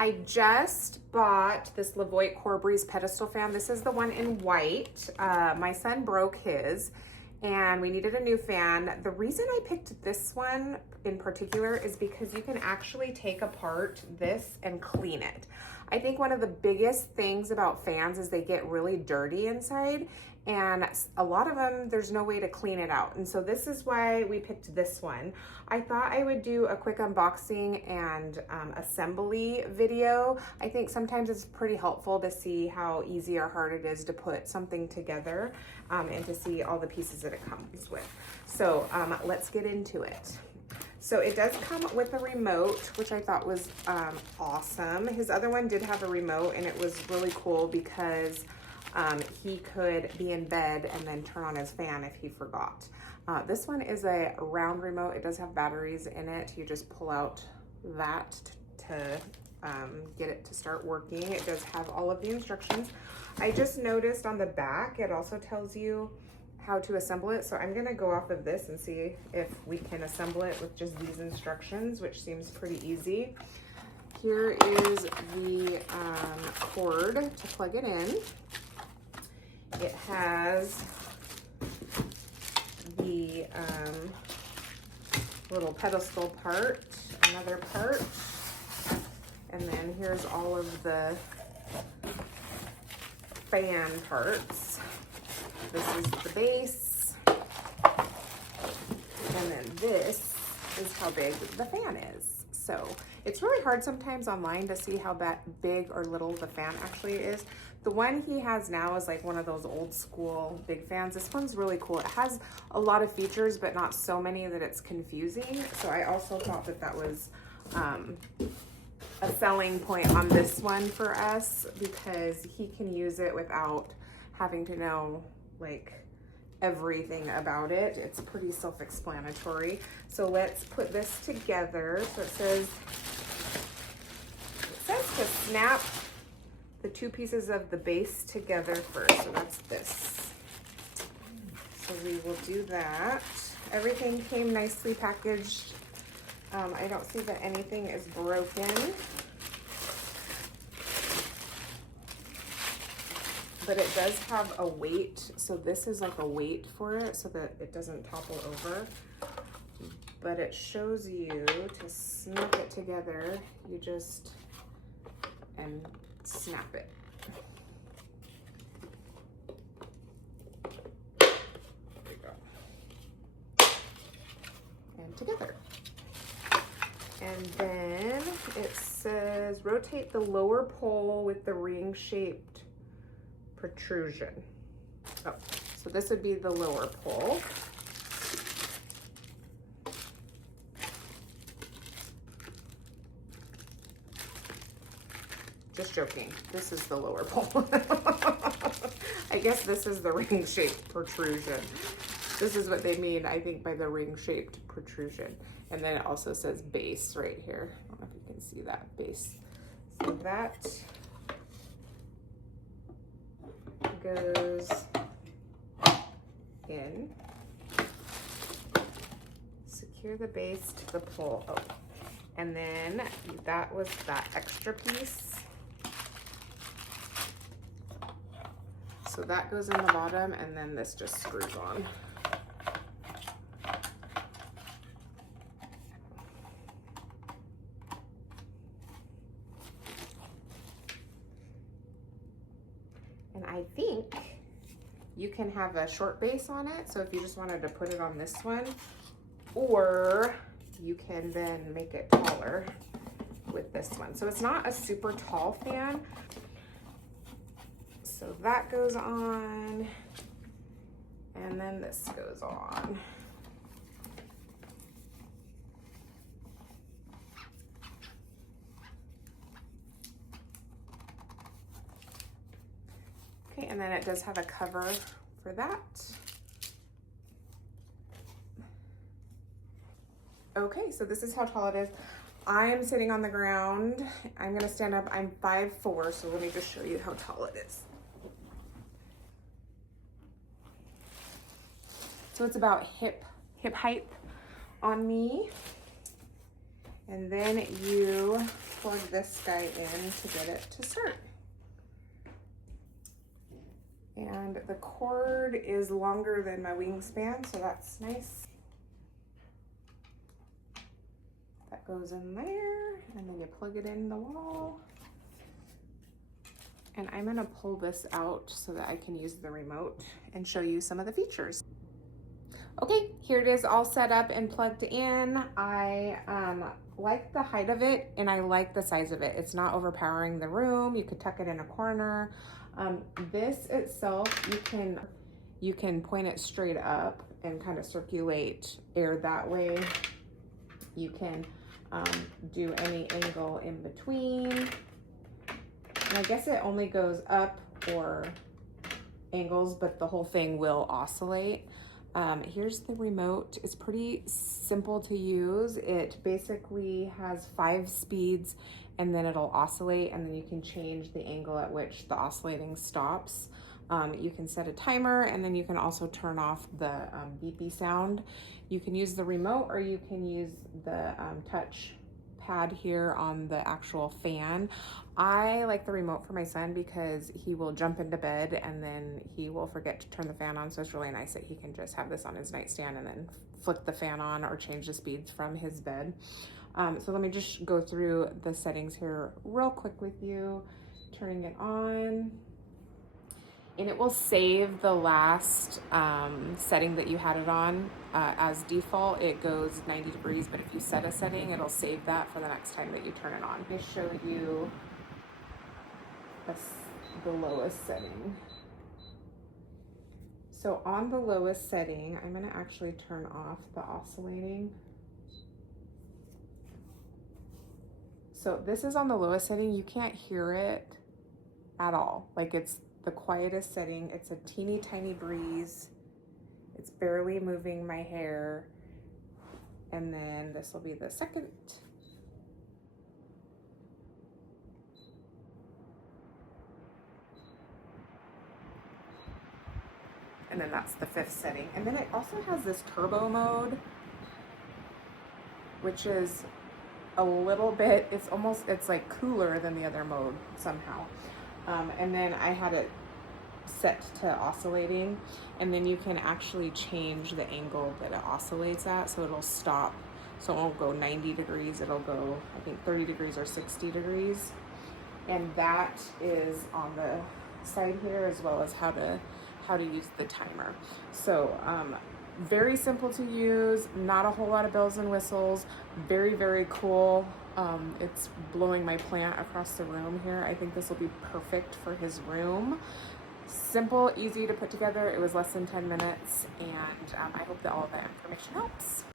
I just bought this LEVOIT Core Breeze Pedestal fan. This is the one in white. My son broke his and we needed a new fan. The reason I picked this one in particular is because you can actually take apart this and clean it. I think one of the biggest things about fans is they get really dirty inside, and a lot of them, there's no way to clean it out. And so this is why we picked this one. I thought I would do a quick unboxing and assembly video. I think sometimes it's pretty helpful to see how easy or hard it is to put something together and to see all the pieces that it comes with. So let's get into it. So it does come with a remote, which I thought was awesome. His other one did have a remote, and it was really cool because he could be in bed and then turn on his fan if he forgot. This one is a round remote. It does have batteries in it. You just pull out that to get it to start working. It does have all of the instructions. I just noticed on the back, it also tells you how to assemble it. So I'm gonna go off of this and see if we can assemble it with just these instructions, which seems pretty easy. Here is the cord to plug it in. It has the little pedestal part, another part, and then here's all of the fan parts. This is the base, and then this is how big the fan is. So it's really hard sometimes online to see how big or little the fan actually is. The one he has now is like one of those old school big fans. This one's really cool. It has a lot of features, but not so many that it's confusing. So I also thought that that was a selling point on this one for us, because he can use it without having to know like everything about it. It's pretty self-explanatory. So let's put this together. So it says to snap the two pieces of the base together first. So that's this. So we will do that. Everything came nicely packaged. I don't see that anything is broken. But it does have a weight, so this is like a weight for it so that it doesn't topple over. But it shows you to snap it together, you just and snap it. There we go. And together. And then it says rotate the lower pole with the ring-shaped protrusion. Oh, so this would be the lower pole. Just joking. This is the lower pole. I guess this is the ring-shaped protrusion. This is what they mean, I think, by the ring-shaped protrusion. And then it also says base right here. I don't know if you can see that base. So that goes in. Secure the base to the pole. Oh, and then that was that extra piece. So that goes in the bottom, and then this just screws on. And I think you can have a short base on it. So if you just wanted to put it on this one, or you can then make it taller with this one. So it's not a super tall fan. So that goes on, and then this goes on. Okay, and then it does have a cover for that. Okay, so this is how tall it is. I am sitting on the ground. I'm gonna stand up. I'm 5'4", so let me just show you how tall it is. So it's about hip height on me. And then you plug this guy in to get it to start. And the cord is longer than my wingspan, so that's nice. That goes in there, and then you plug it in the wall. And I'm gonna pull this out so that I can use the remote and show you some of the features. Okay, here it is all set up and plugged in. I like the height of it and I like the size of it. It's not overpowering the room. You could tuck it in a corner. This itself, you can point it straight up and kind of circulate air that way. You can do any angle in between. And I guess it only goes up or angles, but the whole thing will oscillate. Here's the remote. It's pretty simple to use. It basically has 5 speeds and then it'll oscillate, and then you can change the angle at which the oscillating stops. You can set a timer, and then you can also turn off the beepy sound. You can use the remote, or you can use the touch pad here on the actual fan. I like the remote for my son because he will jump into bed and then he will forget to turn the fan on, so it's really nice that he can just have this on his nightstand and then flick the fan on or change the speeds from his bed. So let me just go through the settings here real quick with you. Turning it on, and it will save the last setting that you had it on. As default, it goes 90 degrees, but if you set a setting, it'll save that for the next time that you turn it on. Let me show you the lowest setting. So on the lowest setting, I'm gonna actually turn off the oscillating. So this is on the lowest setting. You can't hear it at all. Like, it's the quietest setting. It's a teeny tiny breeze. It's barely moving my hair. And then this will be the second. And then that's the 5th setting. And then it also has this turbo mode, which is a little bit, it's like cooler than the other mode somehow. And then I had it set to oscillating, and then you can actually change the angle that it oscillates at, so it'll stop. So it won't go 90 degrees, it'll go, I think, 30 degrees or 60 degrees. And that is on the side here, as well as how to use the timer. So very simple to use, not a whole lot of bells and whistles, very, very cool. It's blowing my plant across the room here. I think this will be perfect for his room. Simple, easy to put together. It was less than 10 minutes, and I hope that all of that information helps.